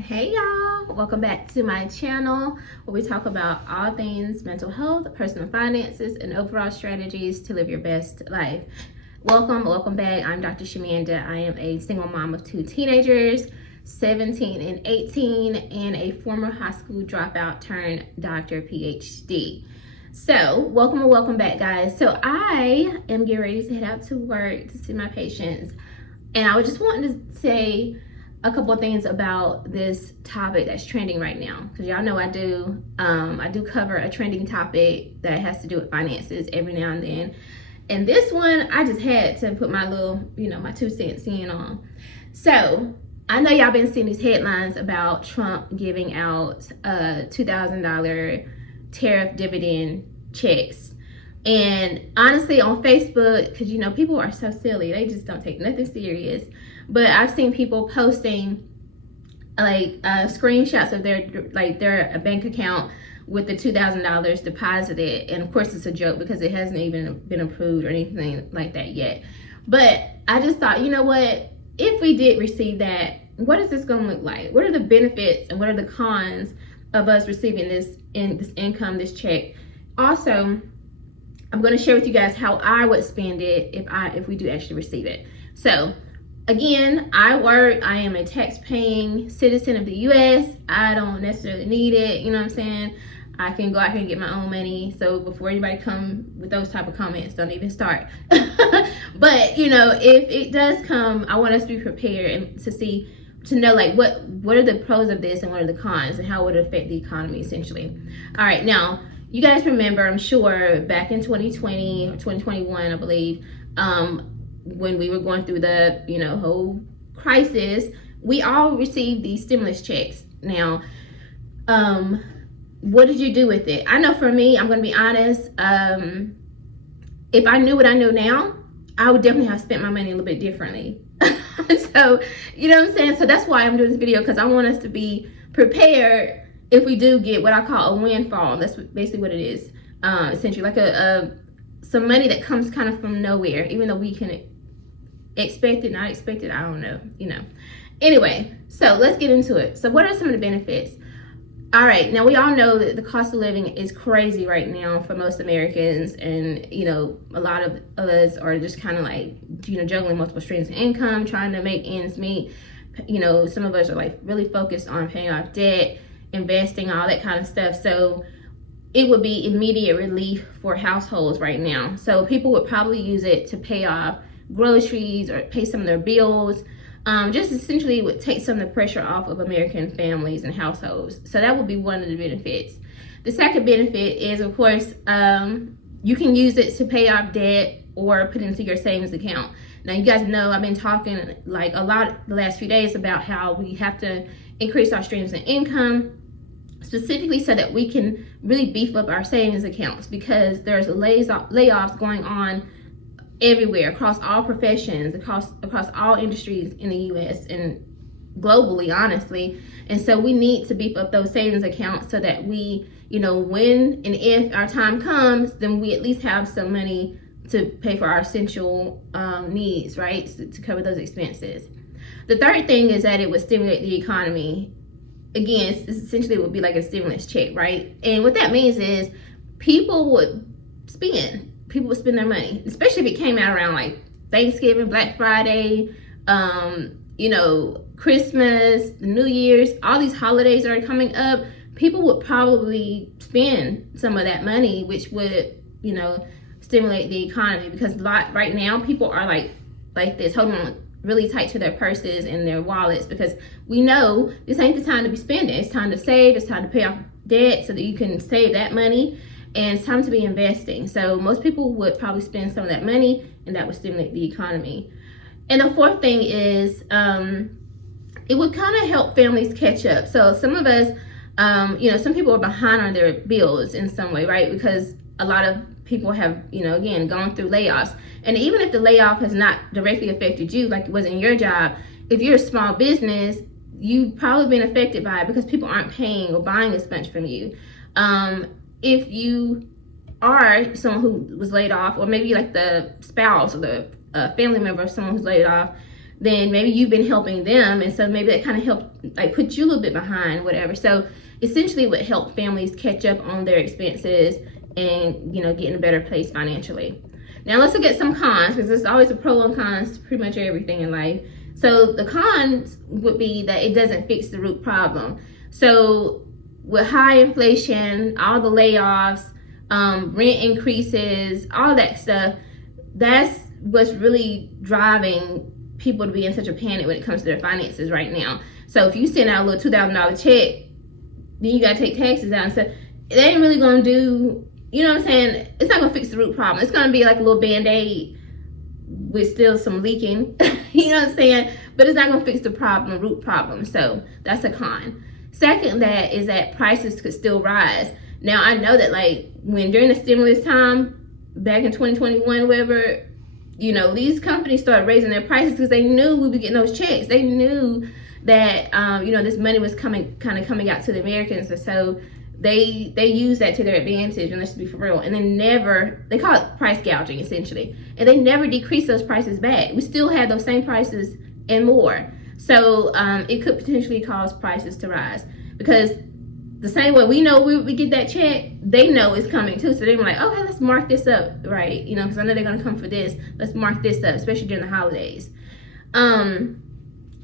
Hey y'all, welcome back to my channel where we talk about all things mental health, personal finances, and overall strategies to live your best life. Welcome back. I'm Dr. Shamanda. I am a single mom of two teenagers, 17 and 18, and a former high school dropout turned doctor PhD. So welcome back, guys. So I am getting ready to head out to work to see my patients, and I was just wanting to say a couple of things about this topic that's trending right now, because y'all know I do cover a trending topic that has to do with finances every now and then, and this one I just had to put my little, my 2 cents in on. So I know y'all been seeing these headlines about Trump giving out $2,000 tariff dividend checks. And honestly, on Facebook, because people are so silly, they just don't take nothing serious. But I've seen people posting like screenshots of their bank account with the $2,000 deposited, and of course it's a joke because it hasn't even been approved or anything like that yet. But I just thought, you know what? If we did receive that, what is this going to look like? What are the benefits and what are the cons of us receiving this income, this check? Also, I'm going to share with you guys how I would spend it if we do actually receive it. So again, I am a tax-paying citizen of the U.S. I don't necessarily need it, you know what I'm saying? I can go out here and get my own money. So before anybody come with those type of comments, don't even start. But if it does come, I want us to be prepared and to know like what are the pros of this and what are the cons and how would it affect the economy essentially. All right, now you guys remember, I'm sure, back in 2020 or 2021, I believe, when we were going through the whole crisis, we all received these stimulus checks. Now, what did you do with it? I know for me, I'm going to be honest, if I knew what I know now, I would definitely have spent my money a little bit differently. So, you know what I'm saying? So that's why I'm doing this video, because I want us to be prepared if we do get what I call a windfall. That's basically what it is, essentially, like some money that comes kind of from nowhere, even though we can expect it, not expect it, I don't know, Anyway, so let's get into it. So what are some of the benefits? All right, now we all know that the cost of living is crazy right now for most Americans, and a lot of us are just kind of like juggling multiple streams of income, trying to make ends meet. Some of us are like really focused on paying off debt, investing, all that kind of stuff. So it would be immediate relief for households right now. So people would probably use it to pay off groceries or pay some of their bills. Just essentially would take some of the pressure off of American families and households. So that would be one of the benefits. The second benefit is, of course, you can use it to pay off debt or put into your savings account. Now, you guys know I've been talking like a lot the last few days about how we have to increase our streams of income, specifically so that we can really beef up our savings accounts, because there's layoffs going on everywhere, across all professions, across all industries in the U.S. and globally, honestly. And so we need to beef up those savings accounts so that we, when and if our time comes, then we at least have some money to pay for our essential needs, right? To cover those expenses. The third thing is that it would stimulate the economy. Again, essentially it would be like a stimulus check, right? And what that means is people would spend their money, especially if it came out around like Thanksgiving, Black Friday, Christmas, New Year's, all these holidays that are coming up. People would probably spend some of that money, which would, stimulate the economy, because right now people are like this, holding on really tight to their purses and their wallets, because we know this ain't the time to be spending. It's time to save. It's time to pay off debt so that you can save that money, and it's time to be investing. So most people would probably spend some of that money, and that would stimulate the economy. And the fourth thing is it would kind of help families catch up. So some of us, some people are behind on their bills in some way, right? Because a lot of people have, again, gone through layoffs. And even if the layoff has not directly affected you, like it was in your job, if you're a small business, you've probably been affected by it because people aren't paying or buying as much from you. If you are someone who was laid off, or maybe like the spouse or the family member of someone who's laid off, then maybe you've been helping them, and so maybe that kind of helped, like, put you a little bit behind, whatever. So essentially it would help families catch up on their expenses and, you know, get in a better place financially. Now let's look at some cons, because there's always a pro and cons to pretty much everything in life. So the cons would be that it doesn't fix the root problem. So with high inflation, all the layoffs, rent increases, all that stuff, that's what's really driving people to be in such a panic when it comes to their finances right now. So if you send out a little $2,000 check, then you gotta take taxes out, and so it ain't really gonna do, you know what I'm saying? It's not gonna fix the root problem. It's gonna be like a little band-aid with still some leaking, you know what I'm saying? But it's not gonna fix the problem, root problem. So that's a con. Second, that is that prices could still rise. Now I know that, like, when during the stimulus time back in 2021, whatever, you know, these companies started raising their prices because they knew we would be getting those checks. They knew that you know, this money was coming out to the Americans, and so they use that to their advantage, and let's be for real. And they call it price gouging essentially, and they never decrease those prices back. We still have those same prices and more. So it could potentially cause prices to rise, because the same way we know we get that check, they know it's coming too. So they're like, okay, let's mark this up, right? You know, because I know they're gonna come for this. Let's mark this up, especially during the holidays.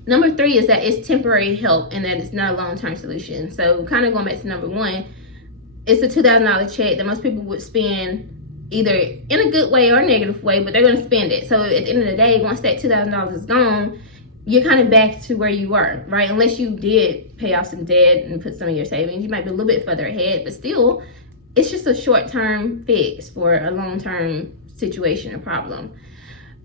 Number 3 is that it's temporary help and that it's not a long-term solution. So kind of going back to number 1, it's a $2,000 check that most people would spend either in a good way or a negative way, but they're going to spend it. So at the end of the day, once that $2,000 is gone, you're kind of back to where you were, right? Unless you did pay off some debt and put some of your savings, you might be a little bit further ahead, but still, it's just a short-term fix for a long-term situation or problem.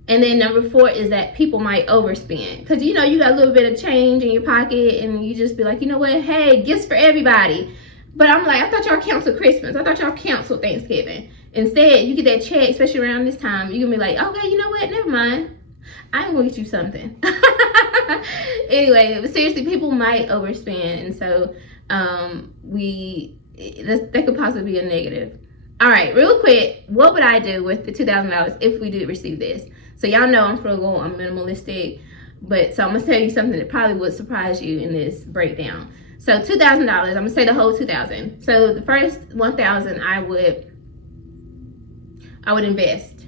And then number 4 is that people might overspend, because, you know, you got a little bit of change in your pocket and you just be like, you know what, hey, gifts for everybody. But I'm like, I thought y'all canceled Christmas. I thought y'all canceled Thanksgiving. Instead, you get that check, especially around this time, you're gonna be like, okay, you know what, never mind, I'm gonna get you something. Anyway, but seriously, people might overspend, and so that could possibly be a negative. All right, real quick, what would I do with the $2,000 if we did receive this? So y'all know I'm frugal, I'm minimalistic, but so I'm gonna tell you something that probably would surprise you in this breakdown. So $2,000, I'm gonna say the whole $2,000. So the first $1,000 I would invest.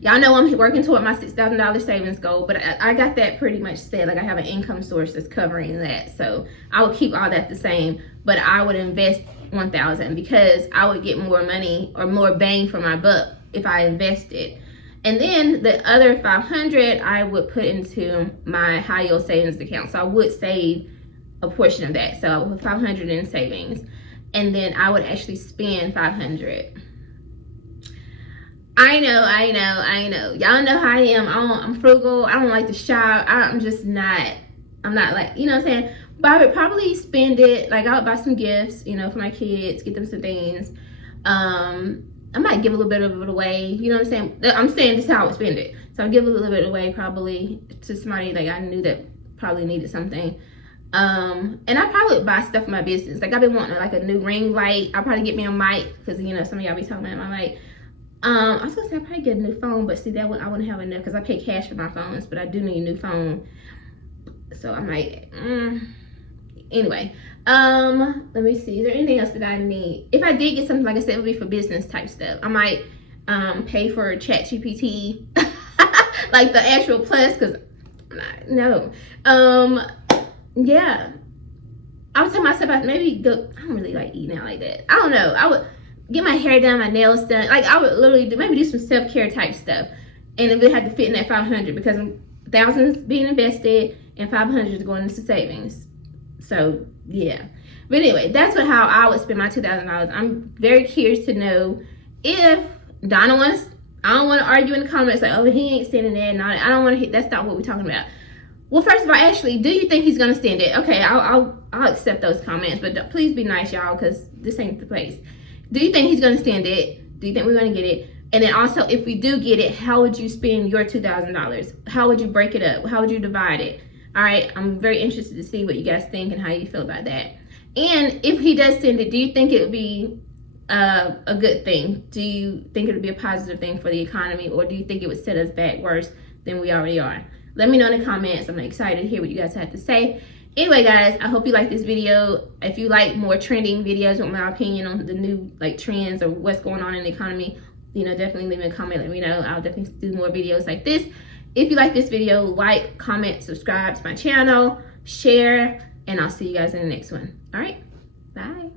Y'all know I'm working toward my $6,000 savings goal, but I got that pretty much set. Like, I have an income source that's covering that, so I would keep all that the same, but I would invest $1,000 because I would get more money or more bang for my buck if I invested. And then the other $500 I would put into my high yield savings account. So I would save a portion of that. So I would put $500 in savings, and then I would actually spend $500. I know. Y'all know how I am. I'm frugal. I don't like to shop. I'm not like, you know what I'm saying? But I would probably spend it, like, I would buy some gifts, you know, for my kids, get them some things. I might give a little bit of it away, you know what I'm saying? I'm saying this is how I would spend it. So I'll give a little bit away probably to somebody like I knew that probably needed something. And I probably would buy stuff for my business. Like, I've been wanting like a new ring light. I'll probably get me a mic, because, you know, some of y'all be talking about my mic. I was gonna say I'd probably get a new phone, but see, that one I wouldn't have enough because I pay cash for my phones, but I do need a new phone. So I might, anyway, let me see, is there anything else that I need? If I did get something, like I said, it would be for business type stuff. I might pay for ChatGPT, like the actual plus, because no, yeah, I was telling myself I'd maybe go, I don't really like eating out like that. I don't know, I would get my hair done, my nails done. Like, I would literally do some self-care type stuff, and it would have to fit in that $500 because $1,000 being invested and $500 is going into savings. So yeah, but anyway, that's how I would spend my $2,000. I'm very curious to know if Donna wants. I don't want to argue in the comments like, oh, he ain't standing there and all that. I don't want to. That's not what we're talking about. Well, first of all, actually, do you think he's gonna stand it? Okay, I'll accept those comments, but please be nice, y'all, because this ain't the place. Do you think he's gonna stand it? Do you think we're gonna get it? And then also, if we do get it, how would you spend your $2,000? How would you break it up? How would you divide it? All right, I'm very interested to see what you guys think and how you feel about that. And if he does send it, do you think it would be a good thing? Do you think it would be a positive thing for the economy, or do you think it would set us back worse than we already are? Let me know in the comments. I'm excited to hear what you guys have to say. Anyway, guys, I hope you like this video. If you like more trending videos with my opinion on the new trends or what's going on in the economy, definitely leave me a comment. Let me know. I'll definitely do more videos like this. If you like this video, like, comment, subscribe to my channel, share, and I'll see you guys in the next one. All right, bye.